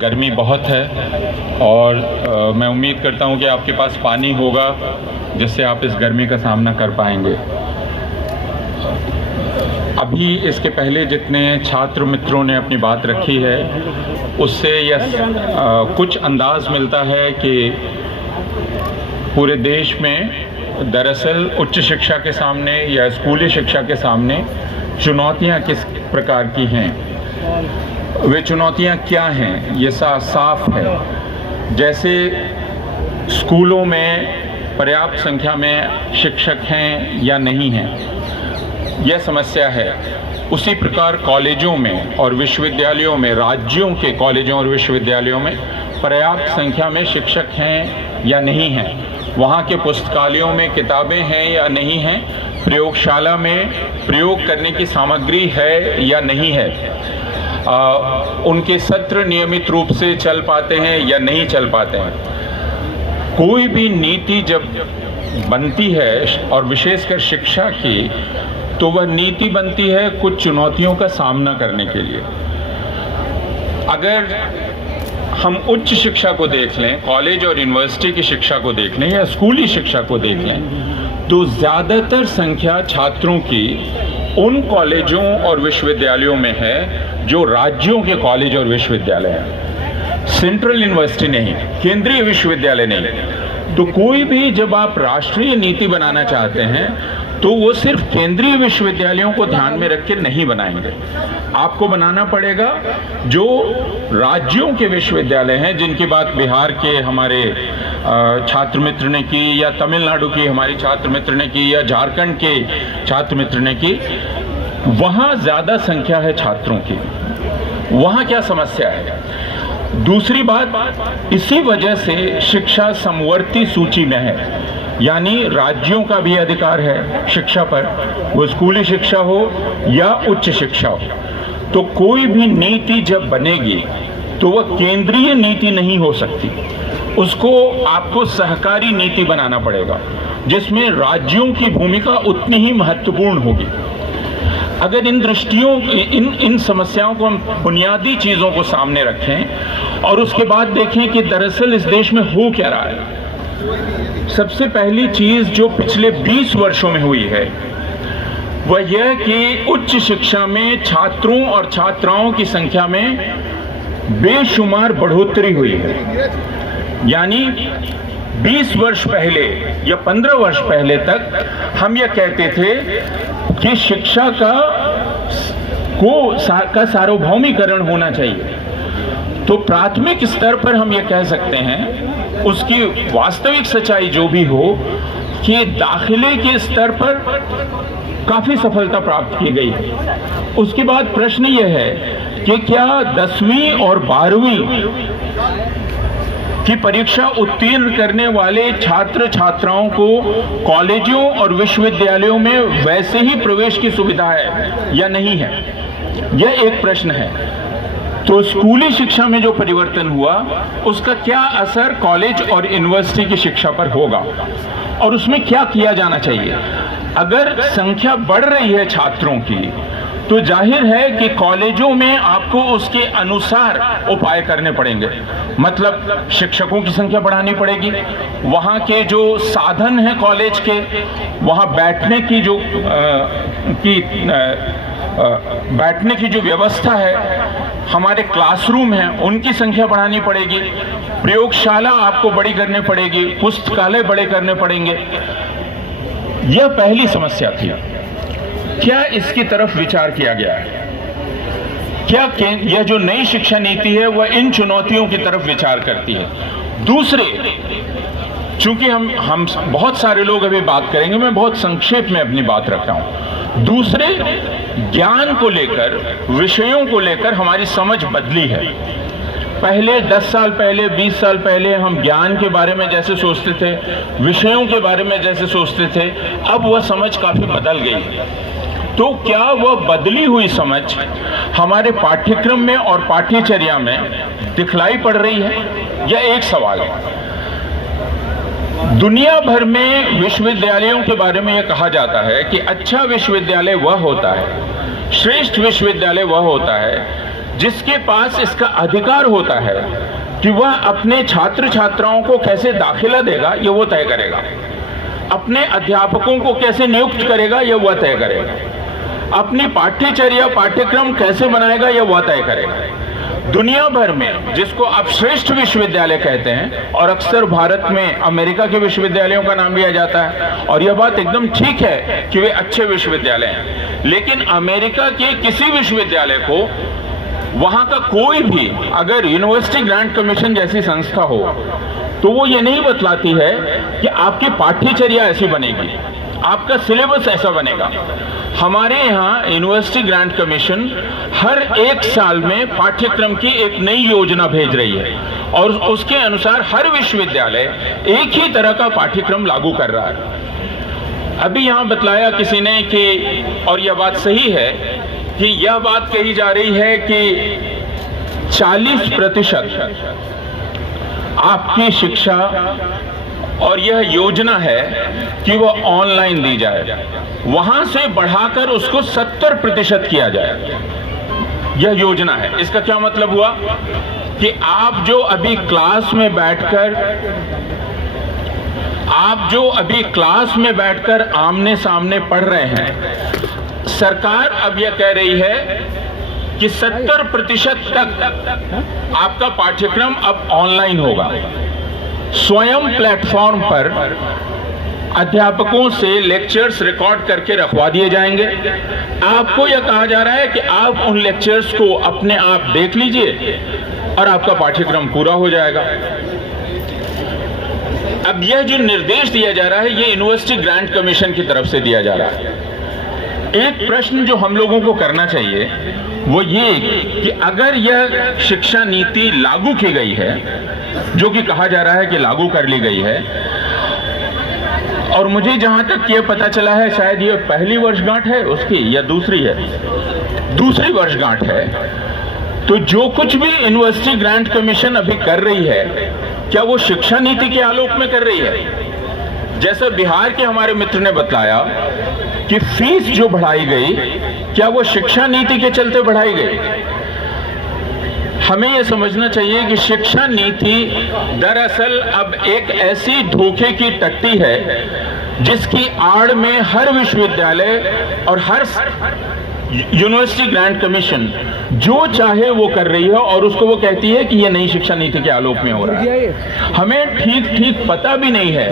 गर्मी बहुत है और मैं उम्मीद करता हूं कि आपके पास पानी होगा जिससे आप इस गर्मी का सामना कर पाएंगे। अभी इसके पहले जितने छात्र मित्रों ने अपनी बात रखी है उससे यह कुछ अंदाज़ मिलता है कि पूरे देश में दरअसल उच्च शिक्षा के सामने या स्कूली शिक्षा के सामने चुनौतियां किस प्रकार की हैं, वे चुनौतियां क्या हैं, ये साफ है। जैसे स्कूलों में पर्याप्त संख्या में शिक्षक हैं या नहीं हैं, यह समस्या है। उसी प्रकार कॉलेजों में और विश्वविद्यालयों में, राज्यों के कॉलेजों और विश्वविद्यालयों में पर्याप्त संख्या में शिक्षक हैं या नहीं हैं, वहाँ के पुस्तकालयों में किताबें हैं या नहीं हैं, प्रयोगशाला में प्रयोग करने की सामग्री है या नहीं है, उनके सत्र नियमित रूप से चल पाते हैं या नहीं चल पाते हैं। कोई भी नीति जब बनती है और विशेषकर शिक्षा की, तो वह नीति बनती है कुछ चुनौतियों का सामना करने के लिए। अगर हम उच्च शिक्षा को देख लें, कॉलेज और यूनिवर्सिटी की शिक्षा को देख लें या स्कूली शिक्षा को देख लें, तो ज़्यादातर संख्या छात्रों की उन कॉलेजों और विश्वविद्यालयों में है जो राज्यों के कॉलेज और विश्वविद्यालय हैं, सेंट्रल यूनिवर्सिटी नहीं, केंद्रीय विश्वविद्यालय नहीं। तो कोई भी जब आप राष्ट्रीय नीति बनाना चाहते हैं तो वो सिर्फ केंद्रीय विश्वविद्यालयों को ध्यान में रख के नहीं बनाएंगे, आपको बनाना पड़ेगा जो राज्यों के विश्वविद्यालय हैं, जिनकी बात बिहार के हमारे छात्र मित्र ने की या तमिलनाडु की हमारी छात्र मित्र ने की या झारखंड के छात्र मित्र ने की। वहाँ ज़्यादा संख्या है छात्रों की, वहाँ क्या समस्या है। दूसरी बात, इसी वजह से शिक्षा समवर्ती सूची में है, यानी राज्यों का भी अधिकार है शिक्षा पर, वो स्कूली शिक्षा हो या उच्च शिक्षा हो। तो कोई भी नीति जब बनेगी तो वह केंद्रीय नीति नहीं हो सकती, उसको आपको सहकारी नीति बनाना पड़ेगा जिसमें राज्यों की भूमिका उतनी ही महत्वपूर्ण होगी। अगर इन दृष्टियों इन समस्याओं को हम बुनियादी चीज़ों को सामने रखें और उसके बाद देखें कि दरअसल इस देश में हो क्या रहा है। सबसे पहली चीज़ जो पिछले 20 वर्षों में हुई है वह यह कि उच्च शिक्षा में छात्रों और छात्राओं की संख्या में बेशुमार बढ़ोतरी हुई है। यानी 20 वर्ष पहले या 15 वर्ष पहले तक हम यह कहते थे कि शिक्षा का सार्वभौमिकरण होना चाहिए। तो प्राथमिक स्तर पर हम यह कह सकते हैं, उसकी वास्तविक सच्चाई जो भी हो, कि दाखिले के स्तर पर काफी सफलता प्राप्त की गई है। उसके बाद प्रश्न यह है कि क्या 10वीं और 12वीं की परीक्षा उत्तीर्ण करने वाले छात्र छात्राओं को कॉलेजों और विश्वविद्यालयों में वैसे ही प्रवेश की सुविधा है या नहीं है, यह एक प्रश्न है। तो स्कूली शिक्षा में जो परिवर्तन हुआ उसका क्या असर कॉलेज और यूनिवर्सिटी की शिक्षा पर होगा और उसमें क्या किया जाना चाहिए। अगर संख्या बढ़ रही है छात्रों की तो जाहिर है कि कॉलेजों में आपको उसके अनुसार उपाय करने पड़ेंगे, मतलब शिक्षकों की संख्या बढ़ानी पड़ेगी, वहाँ के जो साधन हैं कॉलेज के, वहाँ बैठने की जो व्यवस्था है, हमारे क्लासरूम हैं उनकी संख्या बढ़ानी पड़ेगी, प्रयोगशाला आपको बड़ी करनी पड़ेगी, पुस्तकालय बड़े करने पड़ेंगे। यह पहली समस्या थी। क्या इसकी तरफ विचार किया गया है? क्या यह जो नई शिक्षा नीति है वह इन चुनौतियों की तरफ विचार करती है? दूसरे, चूंकि हम बहुत सारे लोग अभी बात करेंगे, मैं बहुत संक्षेप में अपनी बात रख रहा हूं। दूसरे, ज्ञान को लेकर, विषयों को लेकर हमारी समझ बदली है। पहले 10 साल पहले, 20 साल पहले हम ज्ञान के बारे में जैसे सोचते थे, विषयों के बारे में जैसे सोचते थे, अब वह समझ काफी बदल गई। तो क्या वह बदली हुई समझ हमारे पाठ्यक्रम में और पाठ्यचर्या में दिखलाई पड़ रही है? यह एक सवाल है। दुनिया भर में विश्वविद्यालयों के बारे में यह कहा जाता है कि अच्छा विश्वविद्यालय वह होता है, श्रेष्ठ विश्वविद्यालय वह होता है जिसके पास इसका अधिकार होता है कि वह अपने छात्र छात्राओं को कैसे दाखिला देगा, ये वो तय करेगा। अपने अध्यापकों को कैसे नियुक्त करेगा, ये वह तय करेगा। अपनी पाठ्यचर्या पाठ्यक्रम कैसे बनाएगा, ये वह तय करेगा। दुनिया भर में जिसको आप श्रेष्ठ विश्वविद्यालय कहते हैं, और अक्सर भारत में अमेरिका के विश्वविद्यालयों का नाम लिया जाता है, और यह बात एकदम ठीक है कि वे अच्छे विश्वविद्यालय हैं, लेकिन अमेरिका के किसी विश्वविद्यालय को वहां का कोई भी अगर यूनिवर्सिटी ग्रांट कमीशन जैसी संस्था हो तो वो ये नहीं बतलाती है कि आपकी पाठ्यचर्या ऐसी बनेगी, आपका सिलेबस ऐसा बनेगा। हमारे यहाँ यूनिवर्सिटी ग्रांट कमीशन हर एक साल में पाठ्यक्रम की एक नई योजना भेज रही है, और उसके अनुसार हर विश्वविद्यालय एक ही तरह का पाठ्यक्रम लागू कर रहा है। अभी यहाँ बतलाया किसी ने कि, और यह बात सही है, कि यह बात कही जा रही है कि 40% आपकी शिक्षा, और यह योजना है कि वह ऑनलाइन दी जाए, वहां से बढ़ाकर उसको 70% किया जाए। यह योजना है। इसका क्या मतलब हुआ कि आप जो अभी क्लास में बैठकर आमने सामने पढ़ रहे हैं, सरकार अब यह कह रही है कि 70% तक आपका पाठ्यक्रम अब ऑनलाइन होगा। स्वयं प्लेटफॉर्म पर अध्यापकों से लेक्चर्स रिकॉर्ड करके रखवा दिए जाएंगे। आपको यह कहा जा रहा है कि आप उन लेक्चर्स को अपने आप देख लीजिए और आपका पाठ्यक्रम पूरा हो जाएगा। अब यह जो निर्देश दिया जा रहा है, यह यूनिवर्सिटी ग्रांट कमीशन की तरफ से दिया जा रहा है। एक प्रश्न जो हम लोगों को करना चाहिए वो ये कि अगर यह शिक्षा नीति लागू की गई है, जो कि कहा जा रहा है कि लागू कर ली गई है, और मुझे जहां तक ये पता चला है शायद ये पहली वर्षगांठ है उसकी या दूसरी वर्षगांठ है, तो जो कुछ भी यूनिवर्सिटी ग्रांट कमीशन अभी कर रही है, क्या वो शिक्षा नीति के आलोक में कर रही है? जैसा बिहार के हमारे मित्र ने बताया कि फीस जो बढ़ाई गई, क्या वो शिक्षा नीति के चलते बढ़ाई गई? हमें यह समझना चाहिए कि शिक्षा नीति दरअसल अब एक ऐसी धोखे की टट्टी है जिसकी आड़ में हर विश्वविद्यालय और हर यूनिवर्सिटी ग्रांट कमीशन जो चाहे वो कर रही है, और उसको वो कहती है कि ये नई शिक्षा नीति के आलोक में हो रहा है। हमें ठीक पता भी नहीं है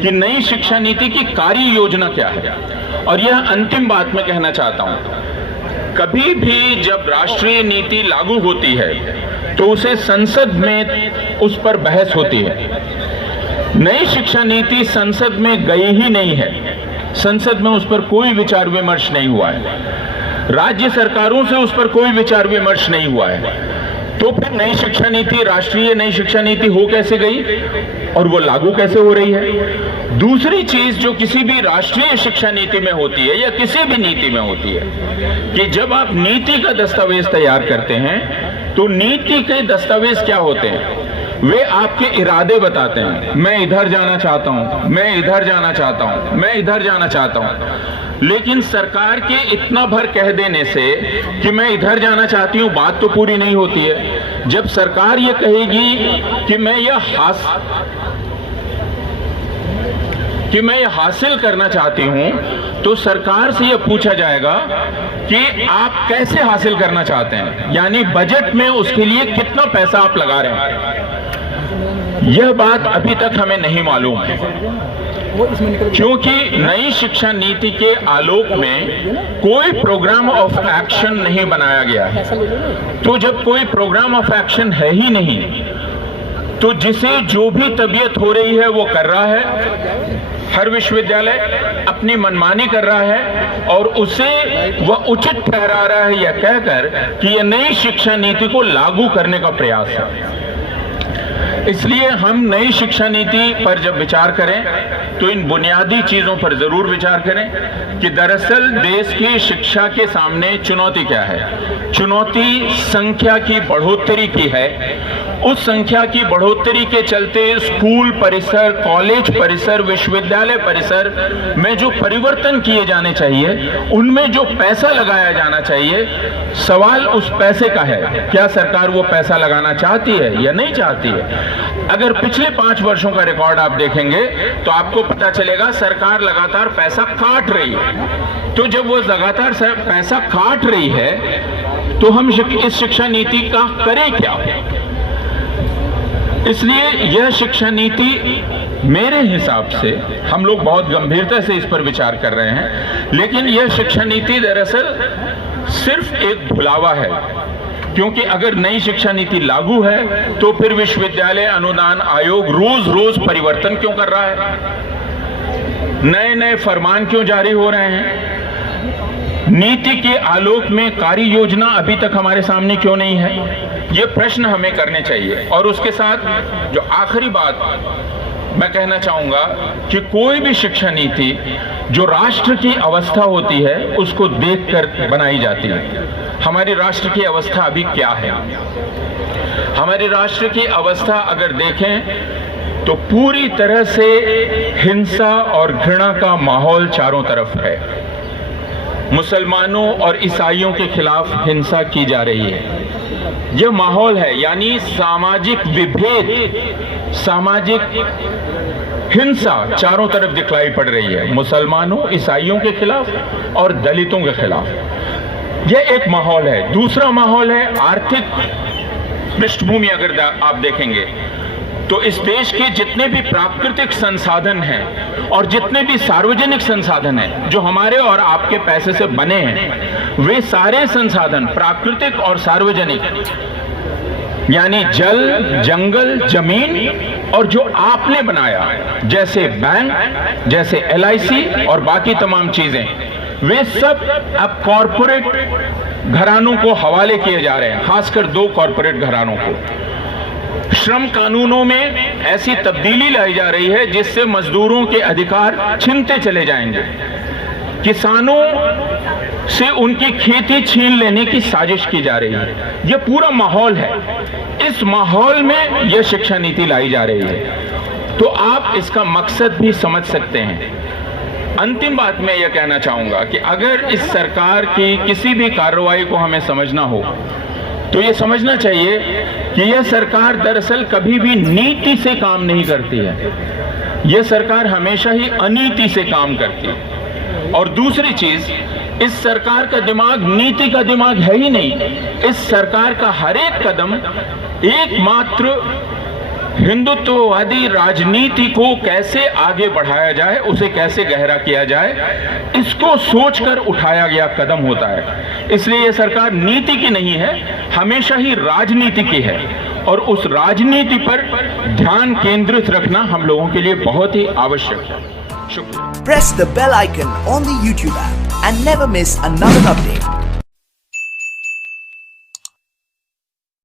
कि नई शिक्षा नीति की कार्य योजना क्या है। और यह अंतिम बात मैं कहना चाहता हूं, कभी भी जब राष्ट्रीय नीति लागू होती है तो उसे संसद में उस पर बहस होती है। नई शिक्षा नीति संसद में गई ही नहीं है, संसद में उस पर कोई विचार विमर्श नहीं हुआ है, राज्य सरकारों से उस पर कोई विचार विमर्श नहीं हुआ है। तो फिर नई शिक्षा नीति, राष्ट्रीय नई शिक्षा नीति हो कैसे गई और वो लागू कैसे हो रही है? दूसरी चीज जो किसी भी राष्ट्रीय शिक्षा नीति में होती है या किसी भी नीति में होती है कि जब आप नीति का दस्तावेज तैयार करते हैं तो नीति के दस्तावेज क्या होते हैं? वे आपके इरादे बताते हैं। मैं इधर जाना चाहता हूं, मैं इधर जाना चाहता हूं, मैं इधर जाना चाहता हूं। लेकिन सरकार के इतना भर कह देने से कि मैं इधर जाना चाहती हूं, बात तो पूरी नहीं होती है। जब सरकार ये कहेगी कि मैं यह हासिल करना चाहती हूं, तो सरकार से यह पूछा जाएगा कि आप कैसे हासिल करना चाहते हैं, यानी बजट में उसके लिए कितना पैसा आप लगा रहे हैं। यह बात अभी तक हमें नहीं मालूम है, क्योंकि नई शिक्षा नीति के आलोक में कोई प्रोग्राम ऑफ एक्शन नहीं बनाया गया है। तो जब कोई प्रोग्राम ऑफ एक्शन है ही नहीं, तो जिसे जो भी तबीयत हो रही है वो कर रहा है। हर विश्वविद्यालय अपनी मनमानी कर रहा है और उसे वह उचित ठहरा रहा है यह कहकर कि यह नई शिक्षा नीति को लागू करने का प्रयास है। इसलिए हम नई शिक्षा नीति पर जब विचार करें तो इन बुनियादी चीजों पर जरूर विचार करें। कि दरअसल देश की शिक्षा के सामने चुनौती क्या है। चुनौती संख्या की बढ़ोतरी की है। उस संख्या की बढ़ोतरी के चलते स्कूल परिसर, कॉलेज परिसर, विश्वविद्यालय परिसर में जो परिवर्तन किए जाने चाहिए, उनमें जो पैसा लगाया जाना चाहिए, सवाल उस पैसे का है। क्या सरकार वो पैसा लगाना चाहती है या नहीं चाहती है? अगर पिछले 5 वर्षों का रिकॉर्ड आप देखेंगे तो आपको पता चलेगा सरकार लगातार पैसा काट रही है। तो जब वो लगातार पैसा काट रही है तो हम इस शिक्षा नीति का करें क्या? इसलिए यह शिक्षा नीति मेरे हिसाब से, हम लोग बहुत गंभीरता से इस पर विचार कर रहे हैं, लेकिन यह शिक्षा नीति दरअसल सिर्फ एक भुलावा है। क्योंकि अगर नई शिक्षा नीति लागू है तो फिर विश्वविद्यालय अनुदान आयोग रोज रोज परिवर्तन क्यों कर रहा है? नए नए फरमान क्यों जारी हो रहे हैं? नीति के आलोक में कार्य योजना अभी तक हमारे सामने क्यों नहीं है? ये प्रश्न हमें करने चाहिए। और उसके साथ जो आखिरी बात मैं कहना चाहूंगा कि कोई भी शिक्षा नीति जो राष्ट्र की अवस्था होती है उसको देखकर बनाई जाती है। हमारी राष्ट्र की अवस्था अभी क्या है? हमारे राष्ट्र की अवस्था अगर देखें तो पूरी तरह से हिंसा और घृणा का माहौल चारों तरफ है। मुसलमानों और ईसाइयों के खिलाफ हिंसा की जा रही है। यह माहौल है, यानी सामाजिक विभेद, सामाजिक हिंसा चारों तरफ दिखलाई पड़ रही है, मुसलमानों, ईसाइयों के खिलाफ और दलितों के खिलाफ। यह एक माहौल है। दूसरा माहौल है आर्थिक पृष्ठभूमि। अगर आप देखेंगे तो इस देश के जितने भी प्राकृतिक संसाधन हैं और जितने भी सार्वजनिक संसाधन हैं जो हमारे और आपके पैसे से बने हैं, वे सारे संसाधन प्राकृतिक और सार्वजनिक, यानी जल, जंगल, जमीन और जो आपने बनाया, जैसे बैंक, जैसे LIC और बाकी तमाम चीजें, वे सब अब कॉरपोरेट घरानों को हवाले किए जा रहे हैं, खासकर 2 कॉरपोरेट घरानों को। श्रम कानूनों में ऐसी तब्दीली लाई जा रही है जिससे मजदूरों के अधिकार छिनते चले जाएंगे। किसानों से उनकी खेती छीन लेने की साजिश की जा रही है। यह पूरा माहौल है। इस माहौल में यह शिक्षा नीति लाई जा रही है। तो आप इसका मकसद भी समझ सकते हैं। अंतिम बात मैं यह कहना चाहूंगा कि अगर इस सरकार की किसी भी कार्रवाई को हमें समझना हो तो यह समझना चाहिए कि यह सरकार दरअसल कभी भी नीति से काम नहीं करती है। यह सरकार हमेशा ही अनीति से काम करती है। और दूसरी चीज, इस सरकार का दिमाग नीति का दिमाग है ही नहीं। इस सरकार का हर एक कदम एकमात्र हिंदुत्ववादी राजनीति को कैसे आगे बढ़ाया जाए, उसे कैसे गहरा किया जाए, इसको सोचकर उठाया गया कदम होता है। इसलिए यह सरकार नीति की नहीं है, हमेशा ही राजनीति की है। और उस राजनीति पर ध्यान केंद्रित रखना हम लोगों के लिए बहुत ही आवश्यक है। शुक्रिया। Press the bell icon on the YouTube app and never miss another update.